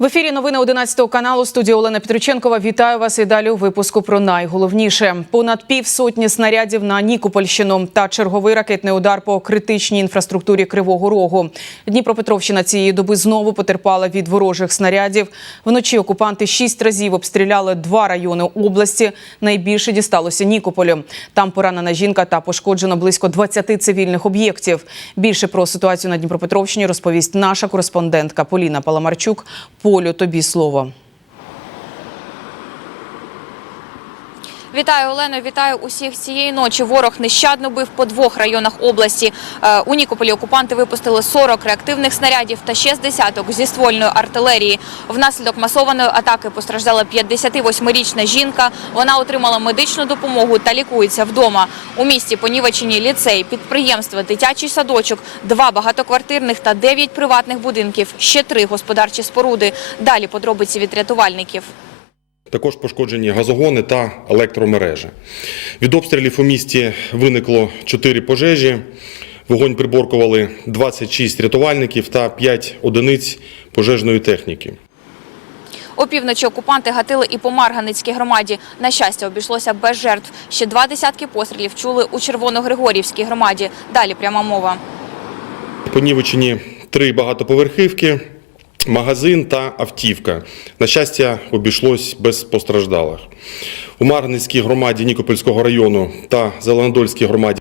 В ефірі новини 11 каналу студія Олена Петриченкова. Вітаю вас і далі у випуску про найголовніше. Понад півсотні снарядів на Нікопольщину та черговий ракетний удар по критичній інфраструктурі Кривого Рогу. Дніпропетровщина цієї доби знову потерпала від ворожих снарядів. Вночі окупанти шість разів обстріляли два райони області. Найбільше дісталося Нікополю. Там поранена жінка та пошкоджено близько 20 цивільних об'єктів. Більше про ситуацію на Дніпропетровщині розповість наша кореспондентка Поліна Паламарчук. Полю, тобі слово. Вітаю, Олено. Вітаю усіх цієї ночі. Ворог нещадно бив по двох районах області. Е, У Нікополі окупанти випустили 40 реактивних снарядів та ще з десяток зі ствольної артилерії. Внаслідок масованої атаки постраждала 58-річна жінка. Вона отримала медичну допомогу та лікується вдома. У місті понівечені ліцей, підприємства, дитячий садочок, два багатоквартирних та дев'ять приватних будинків, ще три господарчі споруди. Далі подробиці від рятувальників. Також пошкоджені газогони та електромережі. Від обстрілів у місті виникло 4 пожежі. Вогонь приборкували 26 рятувальників та 5 одиниць пожежної техніки. Опівночі окупанти гатили і по Марганицькій громаді. На щастя, обійшлося без жертв. Ще два десятки пострілів чули у Червоногригорівській громаді. Далі пряма мова. Понівечені три багатоповерхівки, магазин та автівка. На щастя, обійшлось без постраждалих. У Марганицькій громаді Нікопольського району та Зеленодольській громаді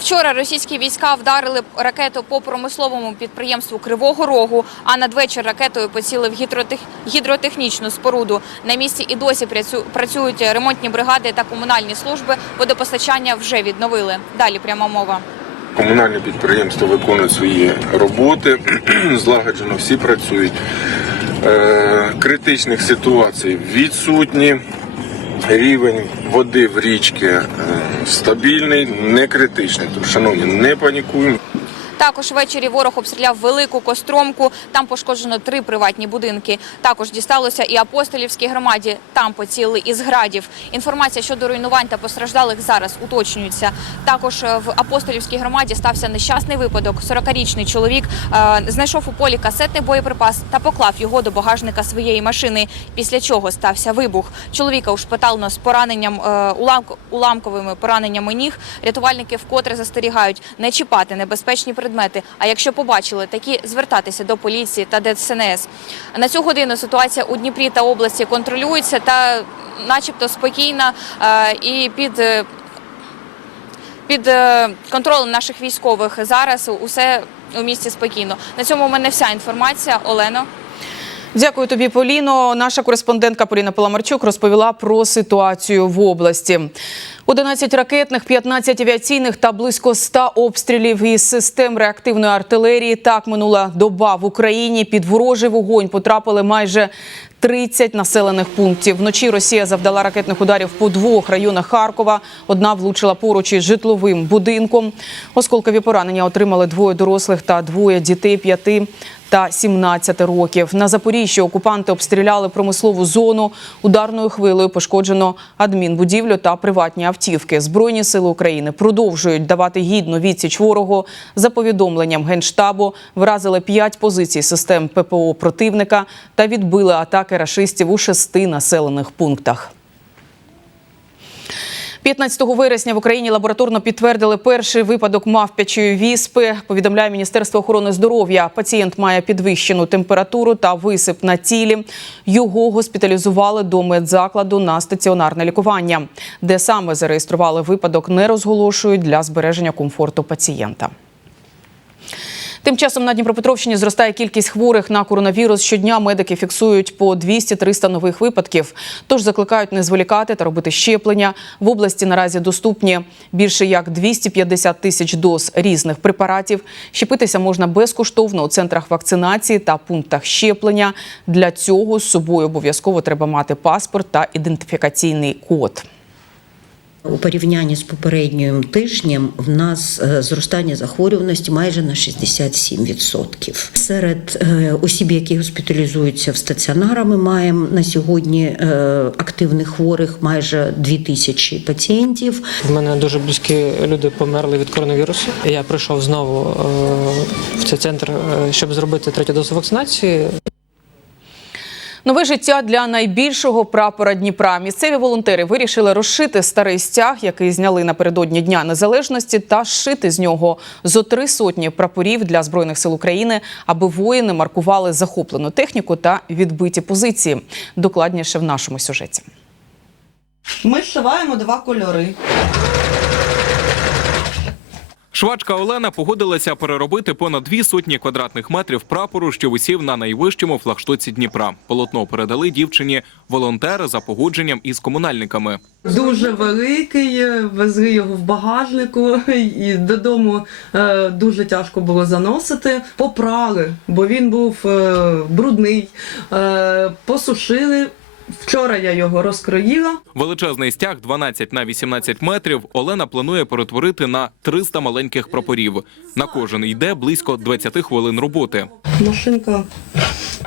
Вчора російські війська вдарили ракету по промисловому підприємству Кривого Рогу, а надвечір ракетою поцілив гідротех... гідротехнічну споруду. На місці і досі працю- працюють ремонтні бригади та комунальні служби. Водопостачання вже відновили. Далі пряма мова. Комунальне підприємство виконує свої роботи, злагоджено всі працюють. Е, критичних ситуацій відсутні. Рівень води в річці е, стабільний, не критичний. Тому, шановні, не панікуємо. Також ввечері ворог обстріляв велику костромку. Там пошкоджено три приватні будинки. Також дісталося і апостолівській громаді. Там поцілили із градів. Інформація щодо руйнувань та постраждалих зараз уточнюється. Також е, в апостолівській громаді стався нещасний випадок. 40-річний чоловік е, знайшов у полі касетний боєприпас та поклав його до багажника своєї машини. Після чого стався вибух. Чоловіка ушпиталено з пораненням е, уламковими пораненнями ніг. Рятувальники вкотре застерігають не чіпати небезпечні предмети. А якщо побачили такі, звертатися до поліції та ДСНС. На цю годину ситуація у Дніпрі та області контролюється та, начебто, спокійна е, і під. е, Під е, контролем наших військових зараз усе у місті спокійно. На цьому у мене вся інформація. Олено. Дякую тобі, Поліно. Наша кореспондентка Поліна Паламарчук розповіла про ситуацію в області. 11 ракетних, 15 авіаційних та близько 100 обстрілів із систем реактивної артилерії. Так минула доба в Україні. Під ворожий вогонь потрапили майже 30 населених пунктів. Вночі Росія завдала ракетних ударів по двох районах Харкова. Одна влучила поруч із житловим будинком. Осколкові поранення отримали двоє дорослих та двоє дітей 5 та 17 років. На Запоріжжі окупанти обстріляли промислову зону. Ударною хвилею пошкоджено адмінбудівлю та приватні автівки. Збройні сили України продовжують давати гідну відсіч ворогу. За повідомленням генштабу вразили п'ять позицій систем ППО противника та відбили атаки рашистів у шести населених пунктах. 15 вересня в Україні лабораторно підтвердили перший випадок мавпячої віспи. Повідомляє Міністерство охорони здоров'я. Пацієнт має підвищену температуру та висип на тілі. Його госпіталізували до медзакладу на стаціонарне лікування, де саме зареєстрували випадок, не розголошують для збереження комфорту пацієнта. Тим часом на Дніпропетровщині зростає кількість хворих на коронавірус. Щодня медики фіксують по 200-300 нових випадків. Тож закликають не зволікати та робити щеплення. В області наразі доступні більше як 250 тисяч доз різних препаратів. Щепитися можна безкоштовно у центрах вакцинації та пунктах щеплення. Для цього з собою обов'язково треба мати паспорт та ідентифікаційний код. У порівнянні з попереднім тижнем в нас е, зростання захворюваності майже на 67%. Серед е, осіб, які госпіталізуються в стаціонарах, ми маємо на сьогодні е, активних хворих майже 2 тисячі пацієнтів. В мене дуже близькі люди померли від коронавірусу. Я прийшов знову в цей центр, щоб зробити третю дозу вакцинації. Нове життя для найбільшого прапора Дніпра. Місцеві волонтери вирішили розшити старий стяг, який зняли напередодні Дня Незалежності, та зшити з нього зо три сотні прапорів для збройних сил України, аби воїни маркували захоплену техніку та відбиті позиції. Докладніше в нашому сюжеті. Ми зшиваємо два кольори. Швачка Олена погодилася переробити понад дві сотні квадратних метрів прапору, що висів на найвищому флагштоці Дніпра. Полотно передали дівчині волонтери за погодженням із комунальниками. Дуже великий, везли його в багажнику і додому е, дуже тяжко було заносити. Попрали, бо він був е, брудний. Е, посушили. Вчора я його розкроїла. Величезний стяг 12 на 18 метрів Олена планує перетворити на 300 маленьких прапорів. На кожен йде близько 20 хвилин роботи. Машинка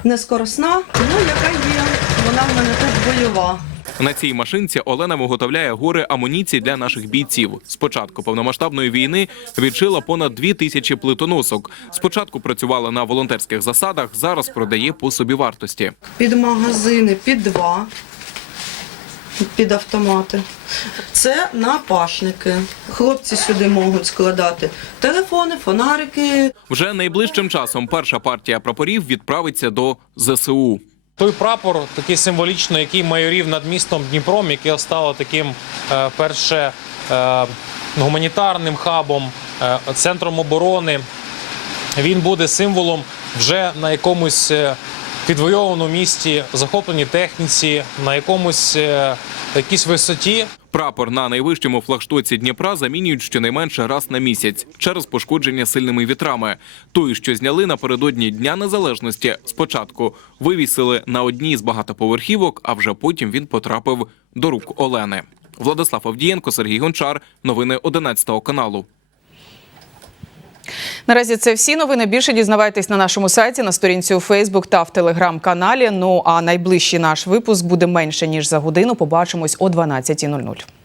не скоросна, ну яка є. Вона в мене тут бойова. На цій машинці Олена виготовляє гори амуніції для наших бійців. З початку повномасштабної війни відшила понад дві тисячі плитоносок. Спочатку працювала на волонтерських засадах, зараз продає по собівартості. Під магазини, під два, під автомати. Це напашники. Хлопці сюди можуть складати телефони, фонарики, Вже найближчим часом перша партія прапорів відправиться до ЗСУ. Той прапор, такий символічний, який майорів над містом Дніпром, яке стало таким е, перше е, гуманітарним хабом, е, центром оборони. Він буде символом вже на якомусь підвойованому місті, захопленій техніці, на якомусь якійсь висоті. Прапор на найвищому флагштоці Дніпра замінюють щонайменше раз на місяць через пошкодження сильними вітрами. Той, що зняли напередодні Дня Незалежності, спочатку вивісили на одній з багатоповерхівок, а вже потім він потрапив до рук Олени. Владислав Авдієнко, Сергій Гончар. Новини 11 каналу. Наразі це всі новини. Більше дізнавайтесь на нашому сайті, на сторінці у Фейсбук та в Телеграм-каналі. Ну а найближчий наш випуск буде менше ніж за годину. Побачимось о 12.00.